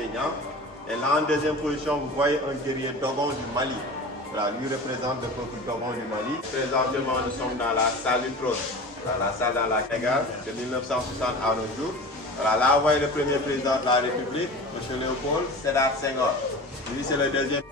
Kenya. Et là, en deuxième position, vous voyez un guerrier Dogon du Mali. Voilà, lui représente le peuple Dogon du Mali. Présentement, nous sommes dans la salle du trône. Voilà, la salle dans la Sénégal, de 1960 à nos jours. Voilà, là, vous voyez le premier président de la République, M. Léopold Sédar Senghor. Lui, c'est le deuxième.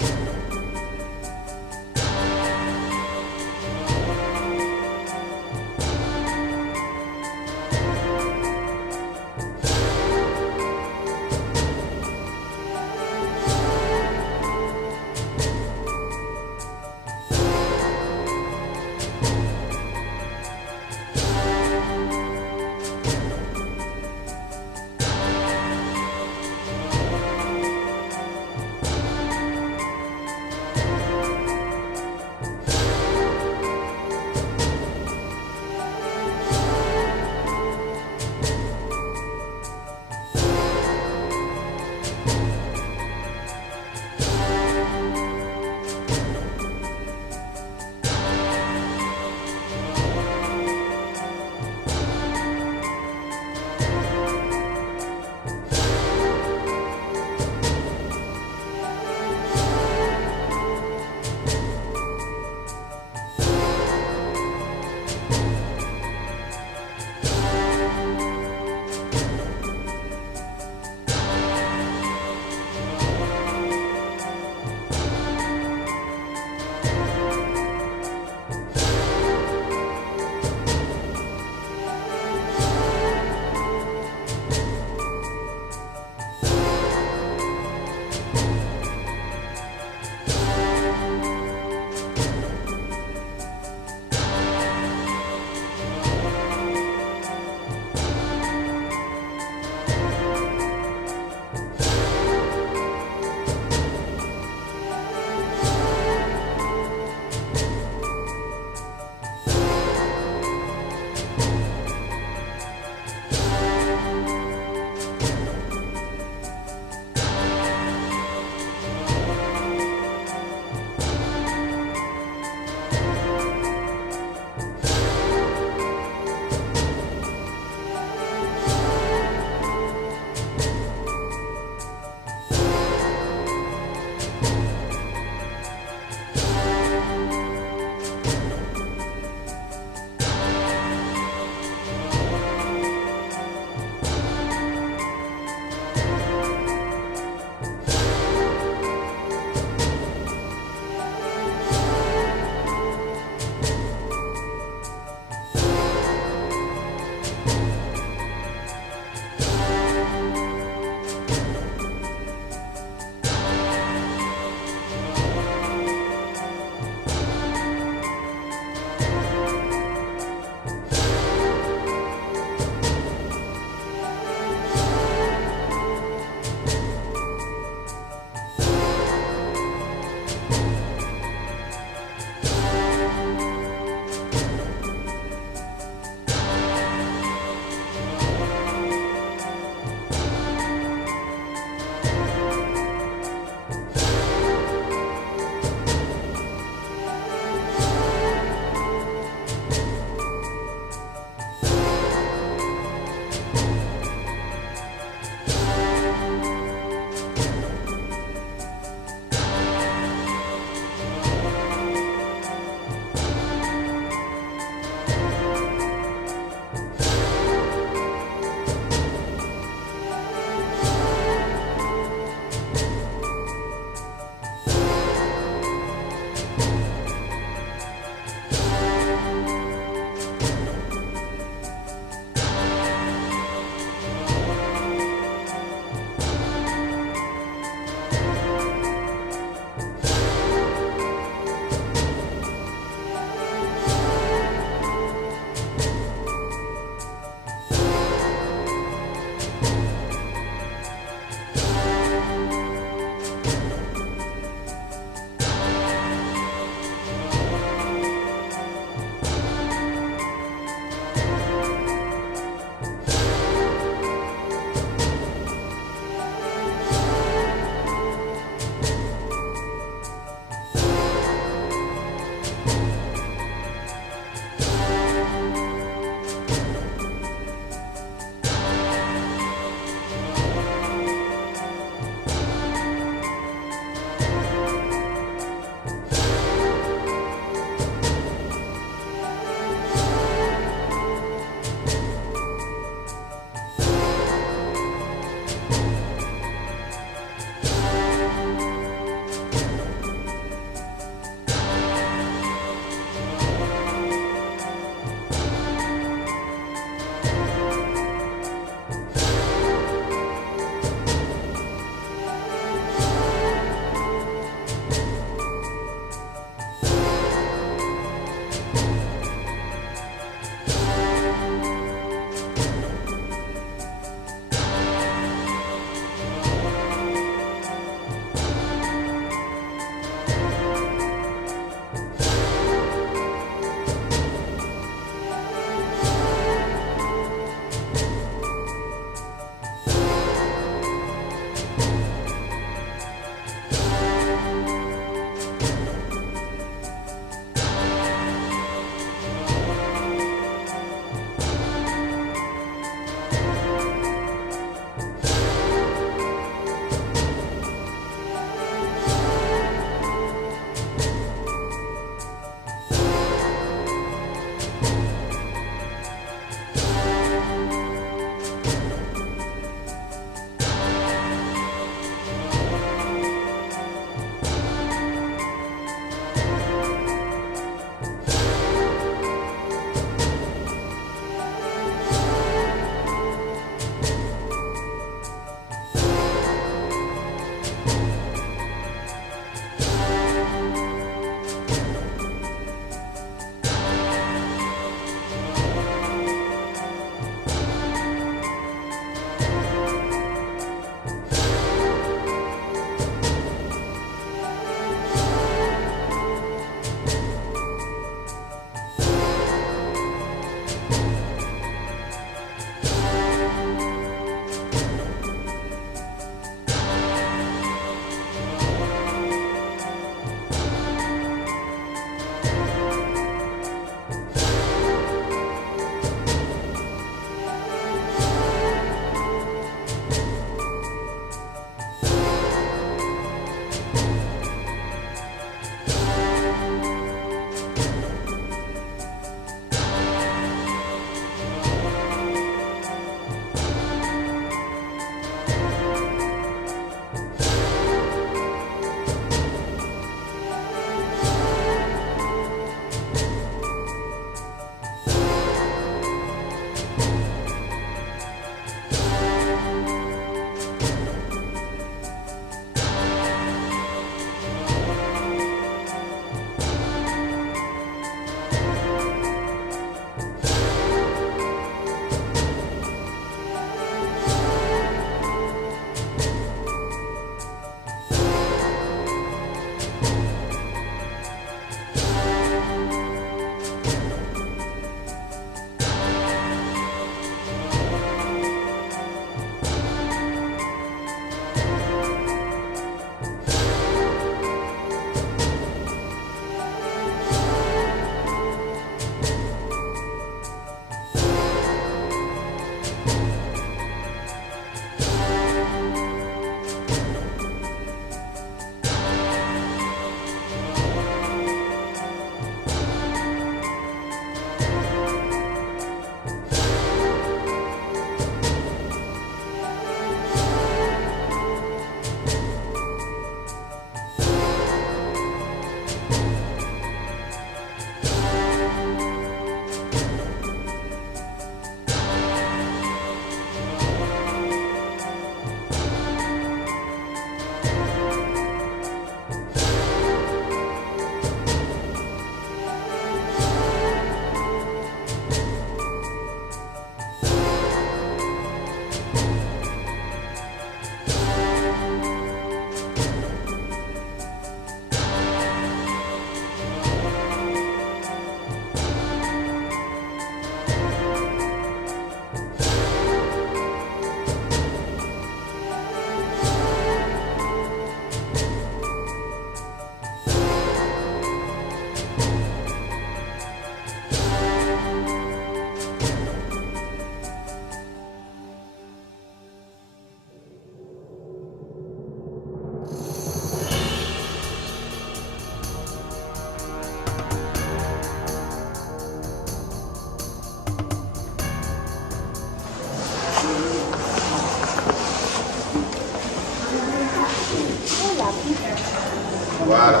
Voilà.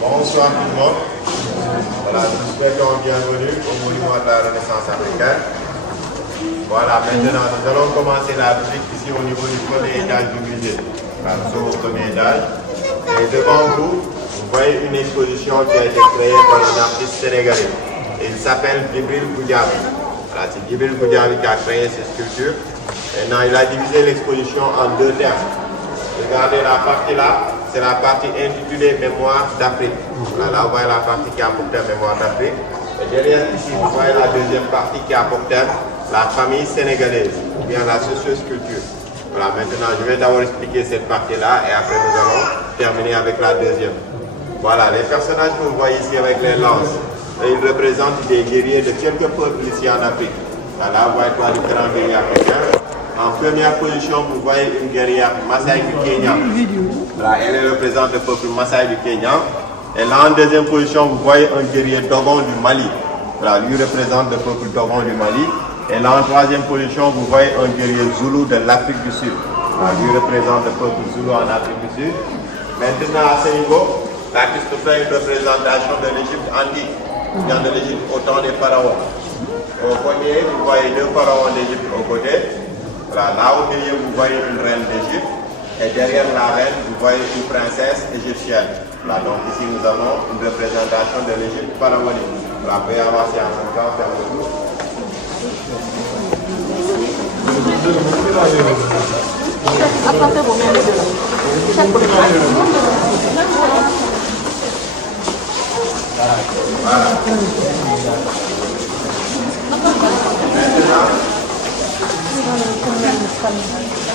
Bonsoir tout le monde. Voilà, nous vous souhaitons bienvenue au monument de la Renaissance africaine. Voilà, maintenant nous allons commencer la visite ici au niveau du premier étage du musée. Voilà, nous sommes au premier étage. Et devant vous, vous voyez une exposition qui a été créée par un artiste sénégalais. Il s'appelle Djibril Goudiaby. Voilà, c'est Djibril Goudiaby qui a créé ces sculptures. Maintenant, il a divisé l'exposition en deux termes. Regardez la partie là, c'est la partie intitulée Mémoire d'Afrique. Voilà, là, vous voyez la partie qui a pour thème Mémoire d'Afrique. Et derrière ici, vous voyez la deuxième partie qui a pour thème la famille sénégalaise, ou bien la socio-sculpture. Voilà, maintenant, je vais d'abord expliquer cette partie-là et après nous allons terminer avec la deuxième. Voilà, les personnages que vous voyez ici avec les lances, ils représentent des guerriers de quelques peuples ici en Afrique. Voilà, vous voyez trois différents guerriers africains. En première position, vous voyez une guerrière Maasai du Kenya. Voilà, elle représente le peuple Maasai du Kenya. Et là, en deuxième position, vous voyez un guerrier Dogon du Mali. Voilà, lui représente le peuple Dogon du Mali. Et là, en troisième position, vous voyez un guerrier Zoulou de l'Afrique du Sud. Voilà, lui représente le peuple Zoulou en Afrique du Sud. Maintenant, à ce niveau, l'artiste fait une représentation de l'Égypte antique, bien de l'Égypte au temps des pharaons. Au premier, vous voyez deux pharaons d'Égypte au côté. Voilà, là au milieu, vous voyez une reine d'Égypte. Et derrière la reine, vous voyez une princesse égyptienne. Voilà, donc ici, nous avons une représentation de l'Égypte pharaonique. Voilà, vous pouvez avancer en même temps, faire le tour. Voilà.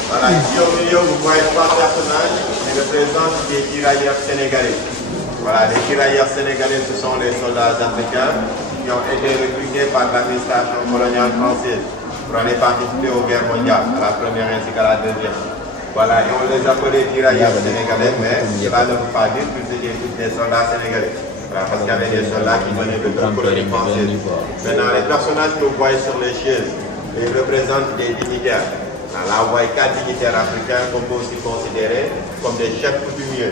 Voilà, ici au milieu, vous voyez trois personnages qui représentent des tirailleurs sénégalais. Voilà, les tirailleurs sénégalais, ce sont les soldats africains qui ont été recrutés par l'administration coloniale française pour aller participer aux guerres mondiales, à la première ainsi qu'à la deuxième. Voilà, et on les appelait tirailleurs sénégalais, mais cela ne veut pas dire que c'était tous des soldats sénégalais. Voilà, parce qu'il y avait des soldats qui venaient de la colonie française. Maintenant, les personnages que vous voyez sur les chaises, ils représentent des dignitaires. Là, vous voyez quatre dignitaires africains qu'on peut aussi considérer comme des chefs coutumiers.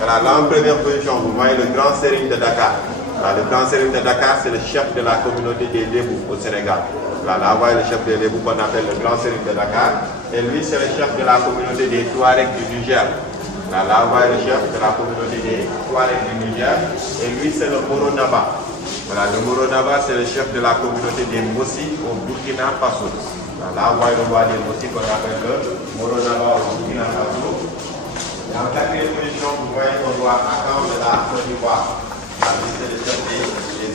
Voilà, là, en première position, vous voyez le grand sérine de Dakar. Voilà, le grand sérine de Dakar, c'est le chef de la communauté des Lébou au Sénégal. Voilà, là, vous voyez le chef des Lébou qu'on appelle le grand sérine de Dakar. Et lui, c'est le chef de la communauté des Touaregs du Niger. Là, vous voyez le chef de la communauté des Touaregs du Niger. Et lui, c'est le Moro Naba. Voilà, le Moro Naba, c'est le chef de la communauté des Mossi au Burkina Faso. Là, vous voyez le roi des Mossi qu'on appelle le Moro Naba au Burkina Faso. Et en quatrième position, vous voyez le roi Akam de la Côte d'Ivoire. C'est le chef des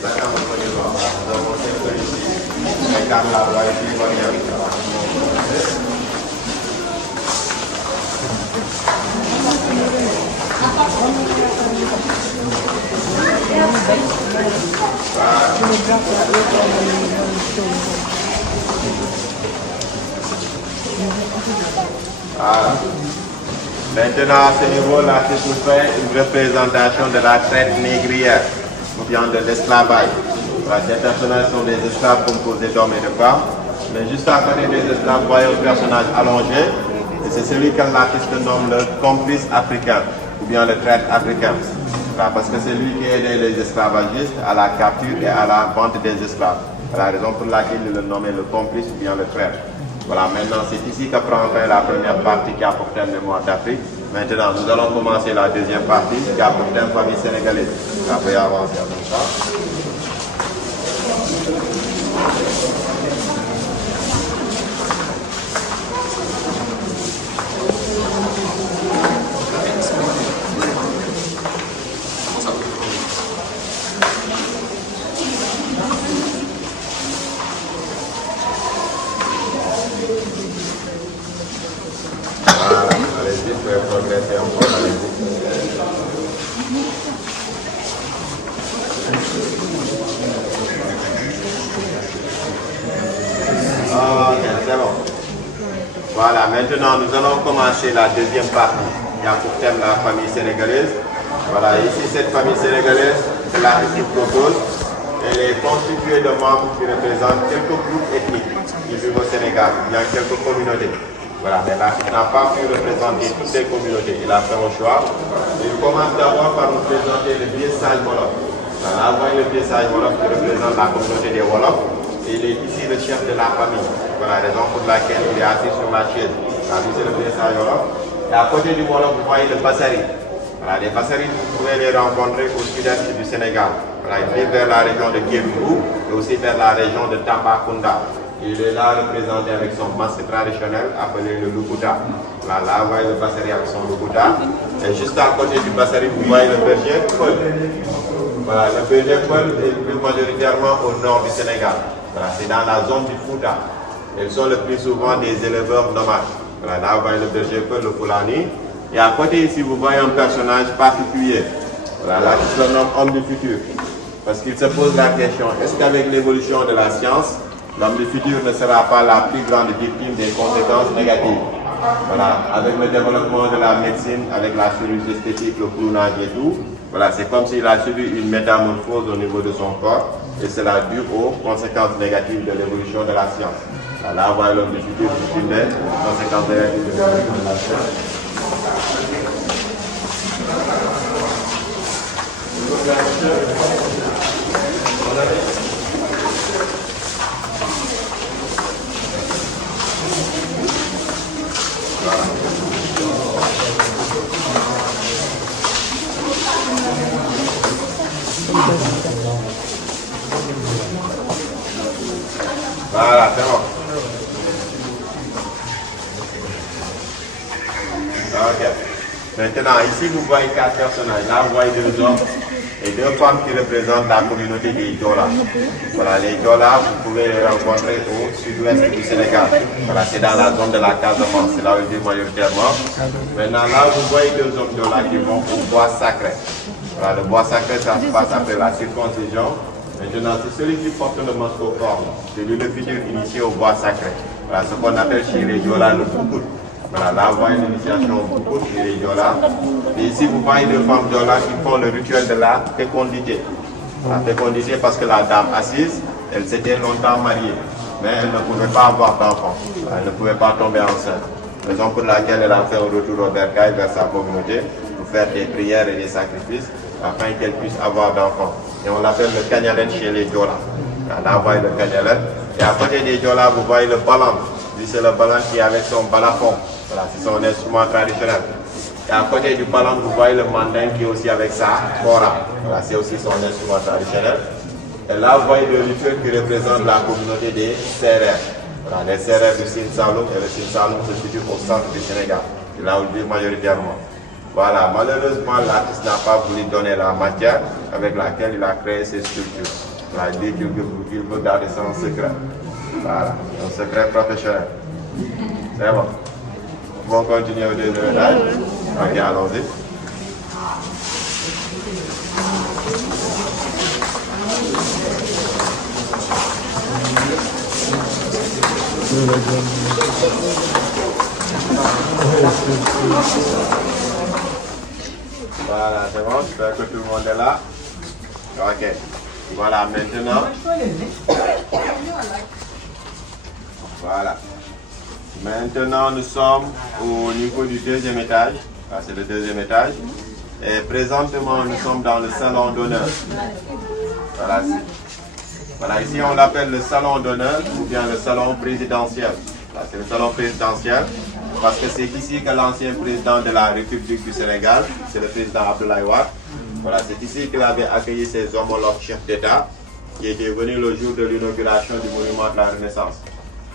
Akam de Côte d'Ivoire. Nous avons quelques ici. Akam la roi ivoirien. Voilà. Maintenant, à ce niveau, l'artiste nous fait une représentation de la traite négrière, ou bien de l'esclavage. Voilà, ces personnages sont des esclaves composés d'hommes et de femmes. Mais juste à côté des esclaves, vous voyez un personnage allongé. Et c'est celui que l'artiste nomme le complice africain, ou bien le traître africain. Voilà, parce que c'est lui qui aidait les esclavagistes à la capture et à la vente des esclaves. C'est la raison pour laquelle il le nommait le complice ou bien le traître. Voilà, maintenant c'est ici que prend fin la première partie qui a pour thème Mémoire d'Afrique. Maintenant, nous allons commencer la deuxième partie qui a pour thème famille sénégalaise. Après avancer en même temps. Allez-y, vous pouvez progresser un peu, allez-y. Ok, c'est bon. Voilà, maintenant nous allons commencer la deuxième partie. Il y a pour thème la famille sénégalaise. Voilà, ici cette famille sénégalaise, c'est l'artiste qui propose. Elle est constituée de membres qui représentent quelques groupes ethniques qui vivent au Sénégal. Il y a quelques communautés. Voilà, mais là, il n'a pas pu représenter toutes les communautés. Il a fait un choix. Il commence d'abord par nous présenter le vieux sage Wolof. Là, vous voyez le vieux sage Wolof qui représente la communauté des Wolofs. Il est ici le chef de la famille. Voilà, raison pour laquelle il est assis sur la chaise. Là, c'est le vieux sage Wolof. Et à côté du Wolof, vous voyez le Bassari. Voilà, les Bassaris, vous pouvez les rencontrer au sud-est du Sénégal. Voilà, ils vivent vers la région de Kédougou et aussi vers la région de Tambacounda. Il est là représenté avec son masque traditionnel appelé le Lukuta. Voilà, là, vous voyez le Bassari avec son Lukuta. Et juste à côté du Bassari, vous voyez le berger Peul. Voilà, le berger Peul est plus majoritairement au nord du Sénégal. Voilà, c'est dans la zone du Fouta. Ils sont le plus souvent des éleveurs nomades. Voilà, là, vous voyez le berger Peul, le Foulani. Et à côté ici, vous voyez un personnage particulier. Voilà, là, qui se nomme homme du futur. Parce qu'il se pose la question, est-ce qu'avec l'évolution de la science, l'homme du futur ne sera pas la plus grande victime des conséquences négatives? Voilà, avec le développement de la médecine, avec la chirurgie esthétique, le clonage et tout, voilà, c'est comme s'il a subi une métamorphose au niveau de son corps et cela dû aux conséquences négatives de l'évolution de la science. Voilà, là, voilà l'homme du futur victime des conséquences négatives de l'évolution de la science. Voilà, c'est bon. Ok. Maintenant, ici, vous voyez 4 personnages. Là, vous voyez 2 hommes et 2 femmes qui représentent la communauté des Diola. Voilà, les Diola, vous pouvez les rencontrer au sud-ouest du Sénégal. Voilà, c'est dans la zone de la Casamance, c'est là où ils vivent majoritairement. Maintenant, là, vous voyez 2 hommes Diola qui vont au bois sacré. Voilà, le bois sacré, ça se passe après la circoncision. Maintenant, c'est celui qui porte le masque au corps. C'est lui le futur initié au bois sacré. Voilà, ce qu'on appelle chez les Diola le Boukout. Voilà, là, vous voyez l'initiation au Boukout chez les Diola. Et ici, vous voyez 2 femmes Diola qui font le rituel de la fécondité. La fécondité parce que la dame assise, elle s'était longtemps mariée. Mais elle ne pouvait pas avoir d'enfant. Elle ne pouvait pas tomber enceinte. Raison pour laquelle elle a fait un retour au bercail vers sa communauté pour faire des prières et des sacrifices afin qu'elle puisse avoir d'enfants. Et on l'appelle le Kagnalet chez les Diola. Là, vous voyez le Kagnalet. Et à côté des Diola, vous voyez le balam. Lui, c'est le balam qui est avec son balafon. Voilà, c'est son instrument traditionnel. Et à côté du balam, vous voyez le mandin qui est aussi avec sa kora. Voilà, c'est aussi son instrument traditionnel. Et là, vous voyez le rituel qui représente la communauté des Sérères. Voilà, les Sérères du Sine Saloum et le Sine Saloum se situe au centre du Sénégal. C'est là où ils vivent majoritairement. Voilà, malheureusement, l'artiste n'a pas voulu donner la matière avec laquelle il a créé ses sculptures. Voilà, il dit qu'il veut garder ça en secret. Voilà, un secret professionnel. C'est bon. On continue au deuxième étage. Ok, allons-y. Voilà, c'est bon, j'espère que tout le monde est là. Ok, voilà, maintenant. Voilà. Maintenant, nous sommes au niveau du deuxième étage. Ah, c'est le deuxième étage. Et présentement, nous sommes dans le salon d'honneur. Voilà. Voilà, ici on l'appelle le salon d'honneur ou bien le salon présidentiel. C'est le salon présidentiel parce que c'est ici que l'ancien président de la République du Sénégal, c'est le président Abdoulaye Wade, voilà, c'est ici qu'il avait accueilli ses homologues chefs d'État qui étaient venus le jour de l'inauguration du monument de la Renaissance.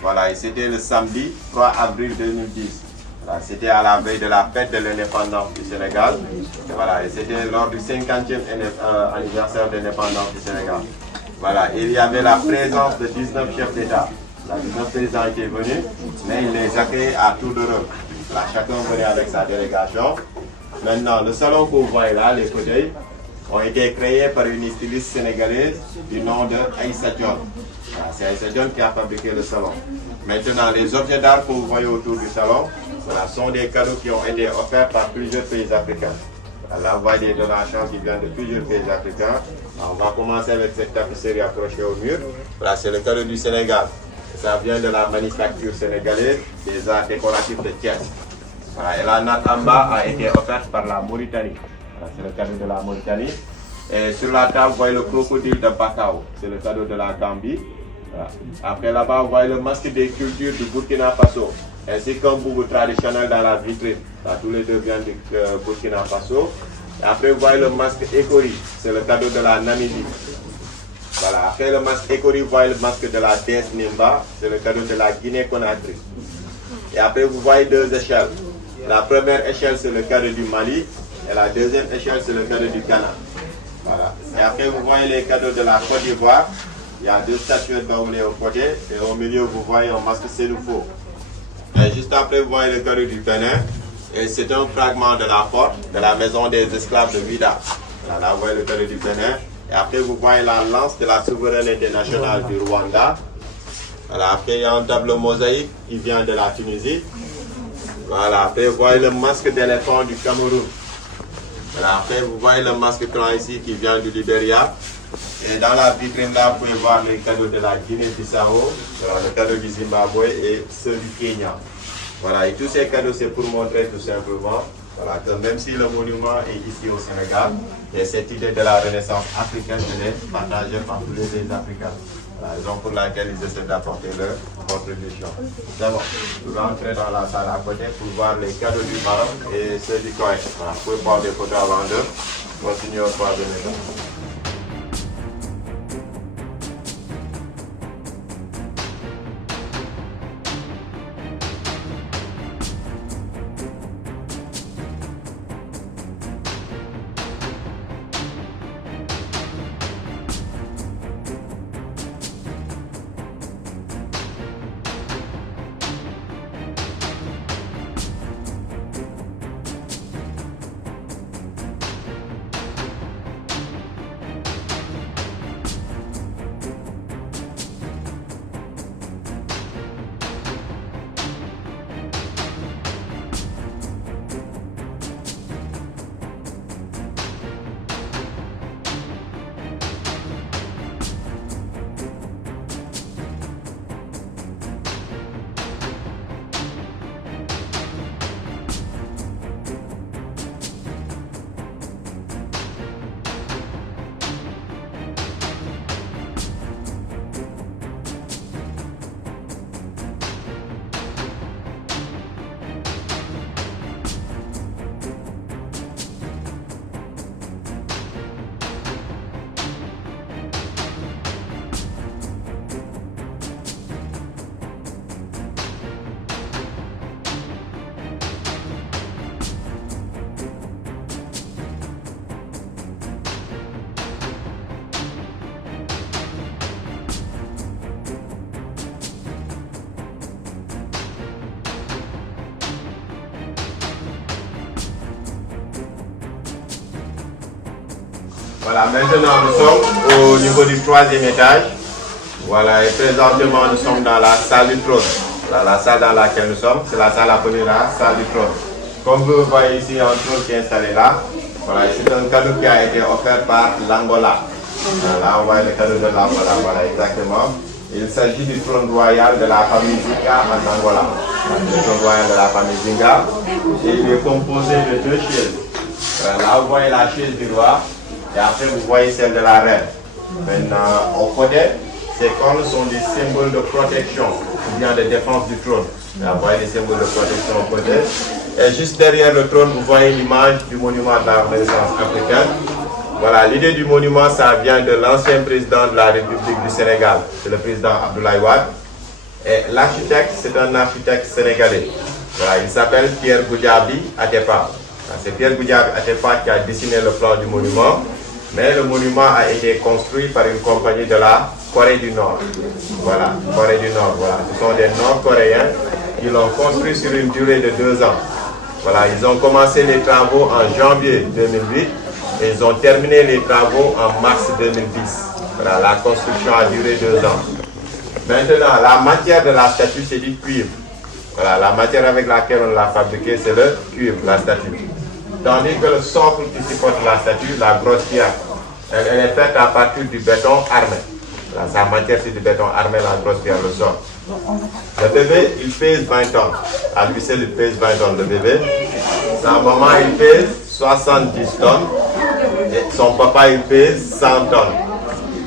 Voilà, et c'était le samedi 3 avril 2010. Voilà, c'était à la veille de la fête de l'indépendance du Sénégal. Et voilà, et c'était lors du 50e anniversaire de l'indépendance du Sénégal. Voilà, il y avait la présence de 19 chefs d'État. Les 19 présidents étaient venus, mais il les accueillait à tour de rôle. Là, chacun venait avec sa délégation. Maintenant, le salon que vous voyez là, les fauteuils, ont été créés par une styliste sénégalaise du nom de Aïssa Dione. C'est Aïssa Dione qui a fabriqué le salon. Maintenant, les objets d'art que vous voyez autour du salon, voilà, sont des cadeaux qui ont été offerts par plusieurs pays africains. Là, vous voyez des donations qui viennent de plusieurs pays africains. Alors, on va commencer avec cette tapisserie accrochée au mur. Voilà, c'est le cadeau du Sénégal. Ça vient de la manufacture sénégalaise des arts décoratifs de Thiès. Voilà, et la natte en bas a été offerte par la Mauritanie. Voilà, c'est le cadeau de la Mauritanie. Et sur la table, vous voyez le crocodile de Bakao. C'est le cadeau de la Gambie. Voilà. Après là-bas, vous voyez le masque des cultures du Burkina Faso. Ainsi qu'un boubou traditionnel dans la vitrine. Là, tous les deux viennent du Burkina Faso. Et après, vous voyez le masque Ekori. C'est le cadeau de la Namibie. Voilà. Après le masque Ekori, vous voyez le masque de la déesse Nimba. C'est le cadeau de la Guinée-Conakry. Et après, vous voyez deux échelles. La première échelle, c'est le cadeau du Mali. Et la deuxième échelle, c'est le cadeau du Ghana. Voilà. Et après, vous voyez les cadeaux de la Côte d'Ivoire. Il y a deux statuettes baoulées au côté. Et au milieu, vous voyez un masque Sénoufo. Et juste après, vous voyez le cadeau du Bénin. Et c'est un fragment de la porte de la maison des esclaves de Vida. Voilà, là, vous voyez le cadeau du Bénin. Et après, vous voyez la lance de la souveraineté nationale du Rwanda. Voilà, après, il y a un tableau mosaïque qui vient de la Tunisie. Voilà, après, vous voyez le masque d'éléphant du Cameroun. Voilà, après, vous voyez le masque clan ici qui vient du Libéria. Et dans la vitrine là, vous pouvez voir les cadeaux de la Guinée-Bissau, voilà, le cadeau du Zimbabwe et ceux du Kenya. Voilà, et tous ces cadeaux, c'est pour montrer tout simplement voilà, que même si le monument est ici au Sénégal, il y a cette idée de la renaissance africaine qui est partagée par tous les pays africains. La raison pour laquelle ils essaient d'apporter leur contribution. D'abord, vous rentrez dans la salle à côté pour voir les cadeaux du Maroc et ceux du Koweït. Voilà, vous pouvez prendre des photos avant d'eux. Continuez au soir de maison. Voilà, maintenant nous sommes au niveau du troisième étage. Voilà, et présentement nous sommes dans la salle du trône. Voilà, la salle dans laquelle nous sommes, c'est la salle appelée la salle du trône. Comme vous voyez ici, un trône qui est installé là. Voilà, c'est un cadeau qui a été offert par l'Angola. Voilà, on voit le cadeau de l'Angola, voilà exactement. Il s'agit du trône royal de la famille Zinga en Angola. Le trône royal de la famille Zinga. Et il est composé de deux chaises. Là, vous voyez la chaise du roi. Et après, vous voyez celle de la reine. Maintenant, au côté, ces cornes sont des symboles de protection ou bien de défense du trône. Là, vous voyez les symboles de protection au côté. Et juste derrière le trône, vous voyez l'image du monument de la Renaissance africaine. Voilà, l'idée du monument, ça vient de l'ancien président de la République du Sénégal. C'est le président Abdoulaye Wade. Et l'architecte, c'est un architecte sénégalais. Voilà, il s'appelle Pierre Goudiaby Atepa. C'est Pierre Goudiaby Atepa qui a dessiné le plan du monument. Mais le monument a été construit par une compagnie de la Corée du Nord. Voilà, Corée du Nord. Voilà. Ce sont des Nord-Coréens qui l'ont construit sur une durée de 2 ans. Voilà, ils ont commencé les travaux en janvier 2008 et ils ont terminé les travaux en mars 2010. Voilà, la construction a duré 2 ans. Maintenant, la matière de la statue, c'est du cuivre. Voilà, la matière avec laquelle on l'a fabriquée, c'est le cuivre, la statue. Tandis que le socle qui supporte la statue, la grosse pierre, elle est faite à partir du béton armé. Voilà, sa matière, c'est du béton armé, la grosse pierre, le socle. Le bébé, il pèse 20 tonnes. À lui seul, il pèse 20 tonnes, le bébé. Sa maman, il pèse 70 tonnes. Et son papa, il pèse 100 tonnes.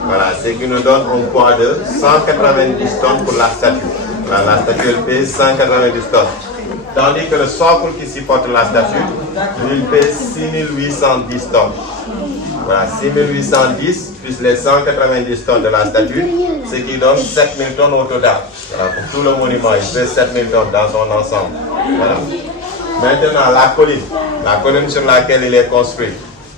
Voilà, c'est qui nous donne un poids de 190 tonnes pour la statue. Voilà, la statue, elle pèse 190 tonnes. Tandis que le socle qui supporte la statue, lui, il pèse 6810 tonnes. Voilà, 6810 plus les 190 tonnes de la statue, ce qui donne 7000 tonnes au total. Voilà, pour tout le monument, il pèse 7000 tonnes dans son ensemble. Voilà. Maintenant, la colline sur laquelle il est construit,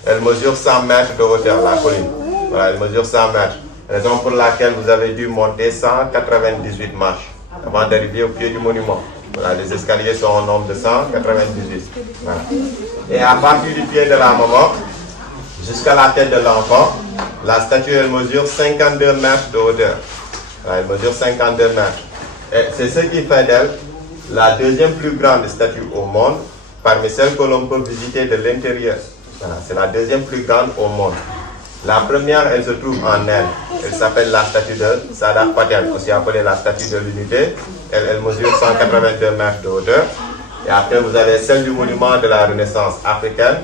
elle mesure 100 mètres de hauteur, la colline. Voilà, elle mesure 100 mètres. Raison pour laquelle vous avez dû monter 198 marches avant d'arriver au pied du monument. Voilà, les escaliers sont au nombre de 198. Voilà. Et à partir du pied de la maman jusqu'à la tête de l'enfant, la statue elle mesure 52 mètres de hauteur. Voilà, elle mesure 52 mètres. Et c'est ce qui fait d'elle la deuxième plus grande statue au monde parmi celles que l'on peut visiter de l'intérieur. Voilà, c'est la deuxième plus grande au monde. La première, elle se trouve en Inde. Elle s'appelle la statue de Sardar Patel, aussi appelée la statue de l'unité. Elle mesure 182 mètres de hauteur. Et après, vous avez celle du monument de la Renaissance africaine.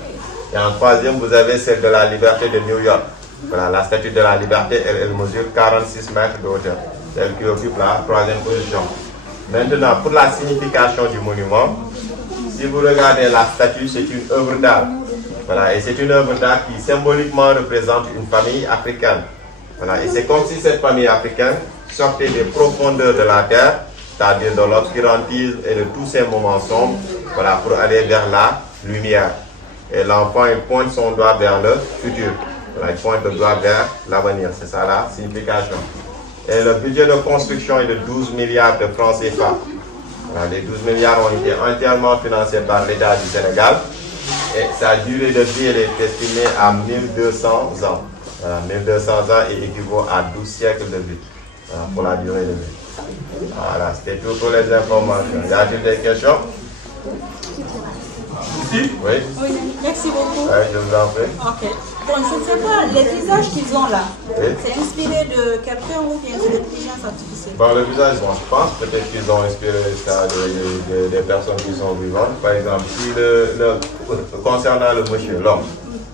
Et en troisième, vous avez celle de la liberté de New York. Voilà, la statue de la liberté, elle mesure 46 mètres de hauteur. C'est elle qui occupe la troisième position. Maintenant, pour la signification du monument, si vous regardez la statue, c'est une œuvre d'art. Voilà, et c'est une œuvre d'art qui symboliquement représente une famille africaine. Voilà, et c'est comme si cette famille africaine sortait des profondeurs de la terre, c'est-à-dire de l'obscurantisme et de tous ces moments sombres, voilà, pour aller vers la lumière. Et l'enfant, il pointe son doigt vers le futur. Voilà, il pointe le doigt vers l'avenir. C'est ça la signification. Et le budget de construction est de 12 milliards de francs CFA. Voilà, les 12 milliards ont été entièrement financés par l'État du Sénégal. Et sa durée de vie elle est estimée à 1200 ans. Voilà, 1200 ans et équivaut à 12 siècles de vie. Voilà, pour la durée de vie. Voilà, c'était tout pour les informations. Y a-t-il des questions? Oui. Oui, merci beaucoup. Oui, je vous en prie. Ok. Bon, je ne sais pas, les visages qu'ils ont là, Oui. c'est inspiré de quelqu'un ou bien c'est de l'intelligence artificielle? Bon, le visage, bon, je pense peut-être qu'ils ont inspiré ça des personnes qui sont vivantes. Par exemple, si concernant le monsieur, l'homme,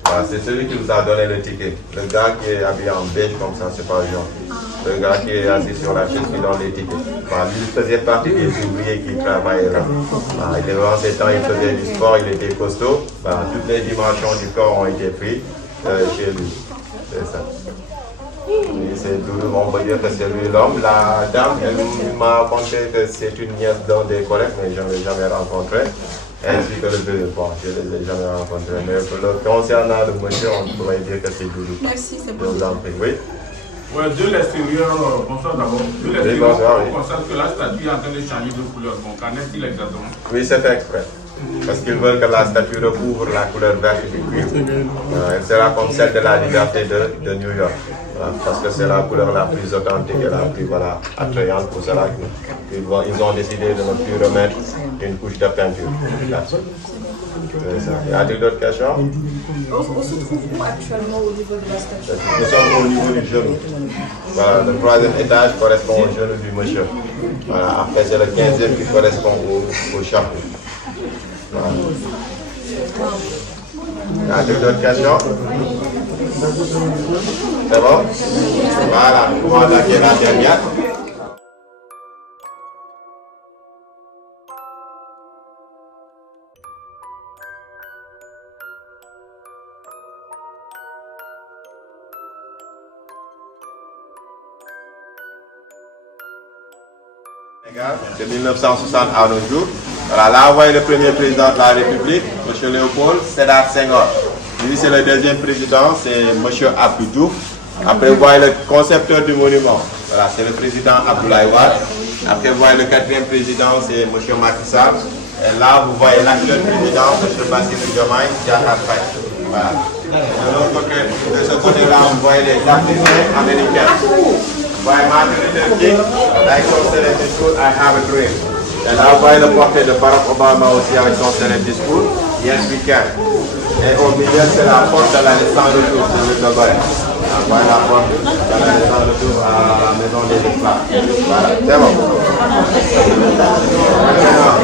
voilà, c'est celui qui nous a donné le ticket. Le gars qui est habillé en beige comme ça, c'est pas jaune. Le gars qui est assis sur la chaise qui donne les tickets. Voilà, lui faisait partie des ouvriers qui travaillaient là. Voilà, il était dans ces temps, il faisait du sport, il était costaud. Voilà, toutes les dimensions du corps ont été prises chez lui. C'est ça. C'est Doudou, on peut dire que c'est lui l'homme. La dame, elle m'a raconté que c'est une nièce d'un des collègues, mais je ne l'ai jamais rencontré. Ainsi que le bébé, bon, je ne les ai jamais rencontrés. Mais pour le concernant le monsieur, on pourrait dire que c'est Doudou. Merci, c'est bon. Je vous en prie, oui. Ouais, de l'extérieur, bonsoir d'abord. De l'extérieur, on constate que la statue est en train de changer de couleur. Donc, qu'en est-il exactement? Oui, c'est fait exprès. Parce qu'ils veulent que la statue recouvre la couleur verte du cuivre. Elle sera comme celle de la liberté de New York. Parce que c'est la couleur la plus authentique et la plus attrayante pour cela. Ils ont décidé de ne plus remettre une couche de peinture. Y a-t-il d'autres questions? Où se trouve-vous actuellement au niveau de la statue? Nous sommes au niveau du genou. Voilà, le troisième étage correspond au genou du monsieur. Voilà, après c'est le 15e qui correspond au chapeau. Voilà. Y a-t-il d'autres questions? C'est bon? Voilà, on va attaquer la dernière. De 1960 à nos jours. Voilà, là on voit le premier président de la République, M. Léopold Sédar Senghor. Lui c'est le deuxième président, c'est M. Abdou Diouf. Après vous voyez le concepteur du monument, voilà, c'est le président Abdoulaye Wade. Après vous voyez le quatrième président, c'est M. Macky Sall. Et là vous voyez l'actuel président, M. Bassirou Diomaye Diakhar Faye. Voilà. De ce côté-là, vous voyez les Africains américains. By Martin Luther King, like son célèbre discours, I have a dream. Et là, vous voyez le portrait de Barack Obama aussi avec son célèbre discours, Yes we can. Et au milieu, c'est la porte de la naissance de tous, c'est le Gabon. Voilà la porte. Voilà, descendre le tour à la maison des esclaves. Voilà, c'est bon. Maintenant,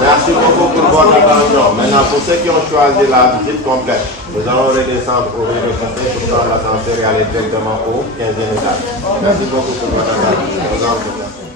merci beaucoup pour votre attention. Maintenant, pour ceux qui ont choisi la visite complète, nous allons redescendre au rez-de-chaussée pour prendre l'ascenseur et aller directement au 15e étage. Merci beaucoup pour votre attention.